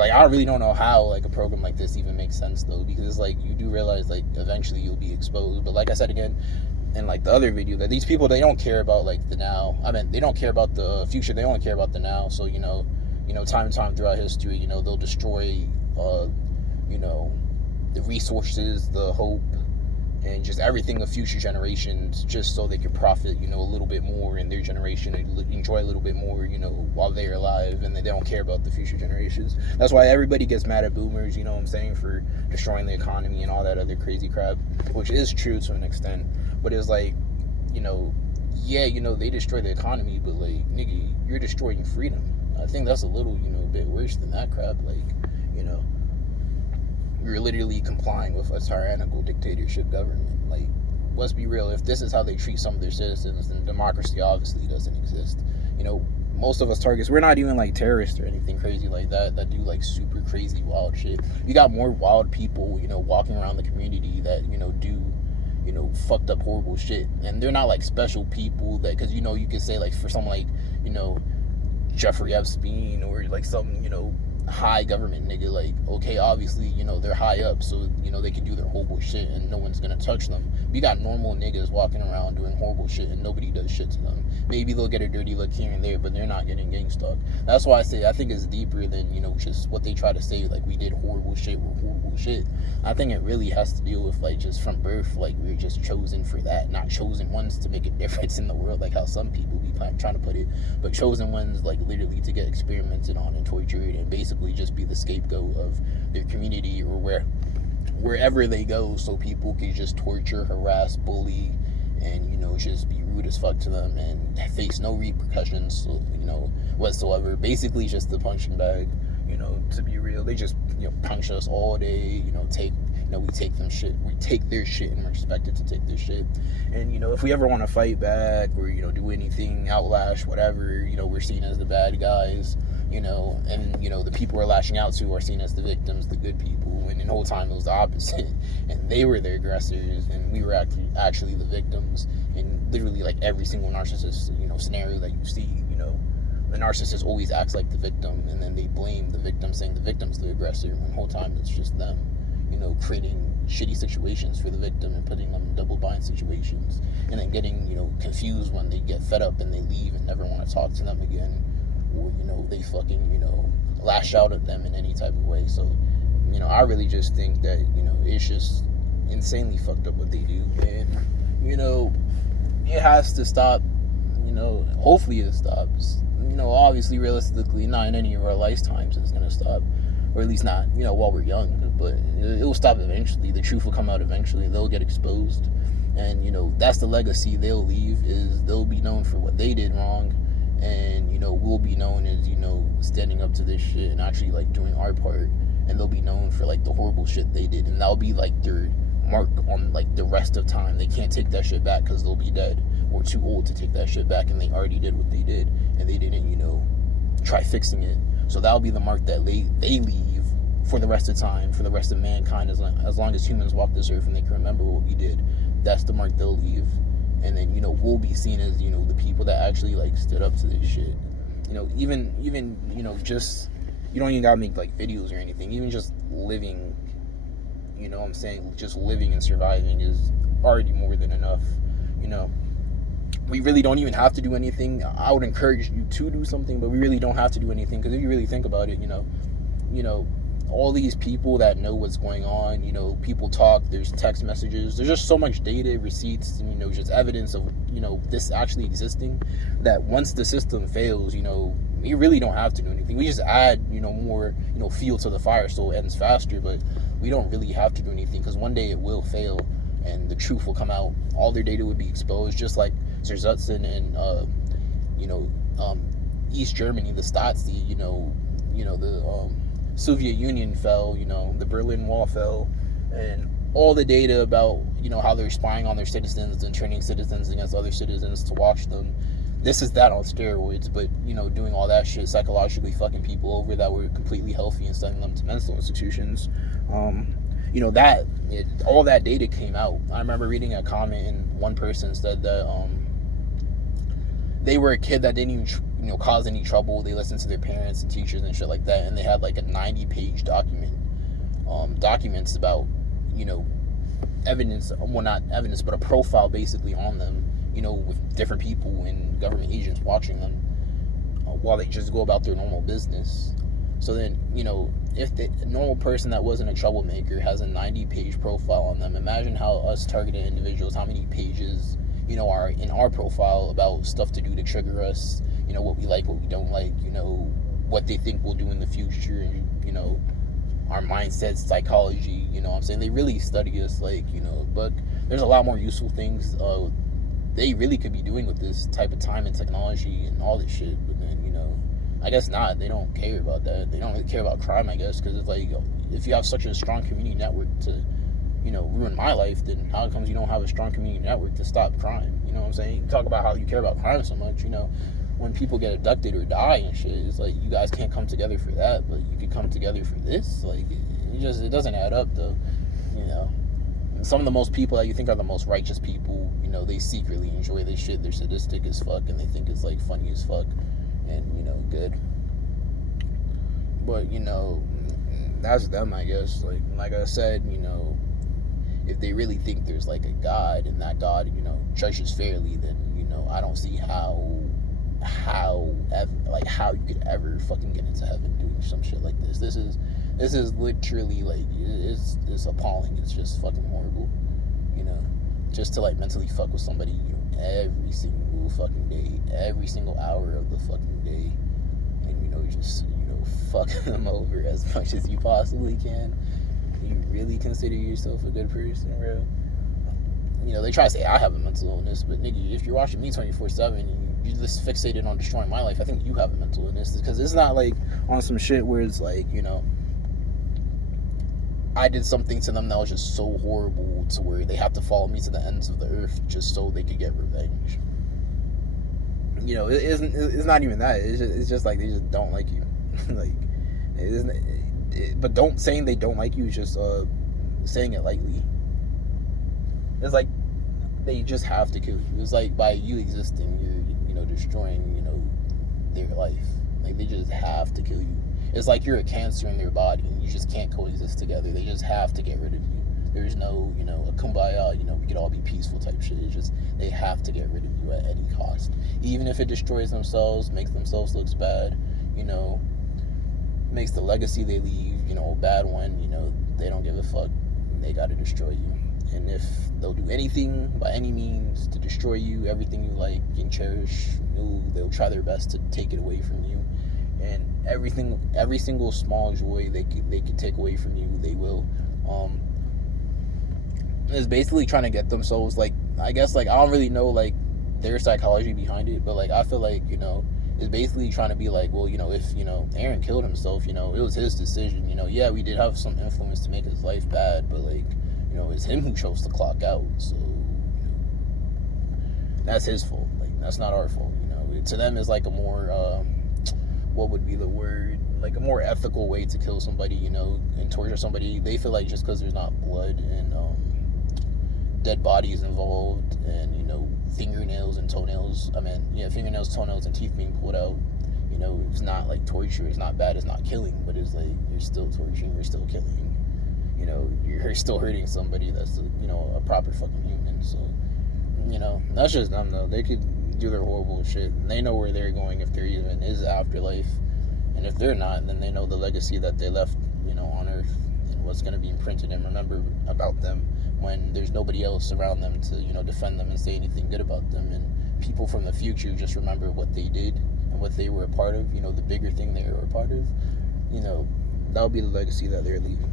like, I really don't know how like a program like this even makes sense though, because it's like you do realize like eventually you'll be exposed. But like I said again, in like the other video, that these people, they don't care about like the now. I mean, they don't care about the future. They only care about the now. So time and time throughout history, they'll destroy, you know, the resources, the hope, and just everything of future generations, just so they could profit, a little bit more in their generation and enjoy a little bit more, while they're alive, and they don't care about the future generations. That's why everybody gets mad at boomers, what I'm saying, for destroying the economy and all that other crazy crap, which is true to an extent. But it's like, yeah, they destroy the economy, but like, nigga, you're destroying freedom. I think that's a little, bit worse than that crap. Like, you're literally complying with a tyrannical dictatorship government. Like, let's be real. If this is how they treat some of their citizens, then democracy obviously doesn't exist. Most of us targets, we're not even like terrorists or anything crazy like that do like super crazy wild shit. You got more wild people, walking around the community that, do, fucked up horrible shit. And they're not like special people that, because, you could say like for someone like, Jeffrey Epstein, or like some, high government nigga, like, okay, obviously, they're high up, so, they can do their horrible shit and no one's gonna touch them. We got normal niggas walking around doing horrible shit and nobody does shit to them. Maybe they'll get a dirty look here and there, but they're not getting gang stalked. That's why I say I think it's deeper than, just what they try to say, like, we did horrible shit, we're horrible shit. I think it really has to deal with, like, just from birth, like, we're just chosen for that, not chosen ones to make a difference in the world, like how some people be trying to put it, but chosen ones, like, literally to get experimented on and tortured and basically just be the scapegoat of their community or wherever they go, so people can just torture, harass, bully, and just be rude as fuck to them and face no repercussions, whatsoever. Basically just the punching bag. To be real, they just punch us all day. We take them shit. We take their shit and we're expected to take their shit. And if we ever want to fight back or do anything, outlash, whatever, we're seen as the bad guys. And the people we're lashing out to are seen as the victims, the good people, and the whole time it was the opposite, and they were the aggressors, and we were actually the victims. And literally, like, every single narcissist, scenario that you see, the narcissist always acts like the victim, and then they blame the victim, saying the victim's the aggressor, when the whole time it's just them, creating shitty situations for the victim and putting them in double bind situations, and then getting, confused when they get fed up and they leave and never want to talk to them again. Or, they fucking, lash out at them in any type of way. So, I really just think that, it's just insanely fucked up what they do. And, it has to stop. Hopefully it stops. Obviously, realistically, not in any of our lifetimes it's going to stop. Or at least not, while we're young. But it will stop eventually. The truth will come out eventually. They'll get exposed. And, that's the legacy they'll leave, is they'll be known for what they did wrong. And we'll be known as standing up to this shit and actually like doing our part, and they'll be known for like the horrible shit they did, and that'll be like their mark on like the rest of time. They can't take that shit back because they'll be dead or too old to take that shit back, and they already did what they did and they didn't try fixing it. So that'll be the mark that they leave for the rest of time, for the rest of mankind, as long as humans walk this earth and they can remember what we did. That's the mark they'll leave. And then, we'll be seen as, the people that actually, like, stood up to this shit. Even just, you don't even gotta make, like, videos or anything. Even just living, what I'm saying, just living and surviving is already more than enough. We really don't even have to do anything. I would encourage you to do something, but we really don't have to do anything, because if you really think about it, all these people that know what's going on, people talk, there's text messages, there's just so much data, receipts, and, just evidence of, this actually existing, that once the system fails, we really don't have to do anything. We just add, more, fuel to the fire so it ends faster, but we don't really have to do anything, because one day it will fail, and the truth will come out. All their data would be exposed, just like Zerzutzen in, East Germany, the Stasi, the, Soviet Union fell, the Berlin Wall fell, and all the data about, how they're spying on their citizens and training citizens against other citizens to watch them. This is that on steroids, but, doing all that shit, psychologically fucking people over that were completely healthy and sending them to mental institutions. All that data came out. I remember reading a comment, and one person said that, they were a kid that didn't cause any trouble, they listen to their parents and teachers and shit like that. And they had like a 90-page documents about, evidence, well, not evidence, but a profile basically on them, with different people and government agents watching them while they just go about their normal business. So then, if the normal person that wasn't a troublemaker has a 90-page profile on them, imagine how us targeted individuals, how many pages, are in our profile about stuff to do to trigger us, what we like, what we don't like, what they think we'll do in the future, and, our mindset, psychology, what I'm saying? They really study us, but there's a lot more useful things they really could be doing with this type of time and technology and all this shit, but then, I guess not. They don't care about that. They don't really care about crime, I guess, because it's like, if you have such a strong community network to, ruin my life, then how comes you don't have a strong community network to stop crime? You know what I'm saying? You talk about how you care about crime so much, when people get abducted or die and shit, it's like, you guys can't come together for that, but you could come together for this. Like, it doesn't add up, though. Some of the most people that you think are the most righteous people, they secretly enjoy this shit. They're sadistic as fuck, and they think it's, like, funny as fuck and, good. But, that's them, I guess. Like I said, if they really think there's, like, a God, and that God, judges fairly, then, I don't see how you could ever fucking get into heaven doing some shit like this. This is literally, like, it's appalling. It's just fucking horrible, just to, like, mentally fuck with somebody, every single fucking day, every single hour of the fucking day, and, just, fuck them over as much as you possibly can. You really consider yourself a good person, bro? They try to say I have a mental illness, but nigga, if you're watching me 24/7 and you're just fixated on destroying my life, I think you have a mental illness, because it's not like on some shit where it's like, I did something to them that was just so horrible to where they have to follow me to the ends of the earth just so they could get revenge. It's not even that. It's just like they just don't like you. Like, but saying they don't like you is just saying it lightly. It's like they just have to kill you. It's like by you existing, you're destroying their life. Like, they just have to kill you. It's like you're a cancer in their body and you just can't coexist together. They just have to get rid of you. There's no a kumbaya, we could all be peaceful type shit. It's just they have to get rid of you at any cost, even if it destroys themselves, makes themselves look bad, makes the legacy they leave a bad one. They don't give a fuck. They gotta destroy you. And if they'll do anything by any means to destroy you, everything you like and cherish, they'll try their best to take it away from you. And every single small joy they could take away from you, they will. Is basically trying to get themselves, like, I guess, like, I don't really know, like, their psychology behind it, but, like, I feel like, is basically trying to be like, well, if, Aaron killed himself, it was his decision, yeah, we did have some influence to make his life bad, but, like, it's him who chose to clock out, so, that's his fault. Like, that's not our fault, To them, is like a more, what would be the word, like a more ethical way to kill somebody, and torture somebody. They feel like just because there's not blood and dead bodies involved, and fingernails and toenails, fingernails, toenails, and teeth being pulled out, it's not like torture. It's not bad. It's not killing, but it's like you're still torturing. You're still killing. You're still hurting somebody that's a proper fucking human. So that's just them, though. They could do their horrible shit, and they know where they're going if there even is afterlife. And if they're not, then they know the legacy that they left, on Earth, and what's going to be imprinted and remembered about them when there's nobody else around them to, defend them and say anything good about them. And people from the future just remember what they did and what they were a part of, the bigger thing they were a part of. That'll be the legacy that they're leaving.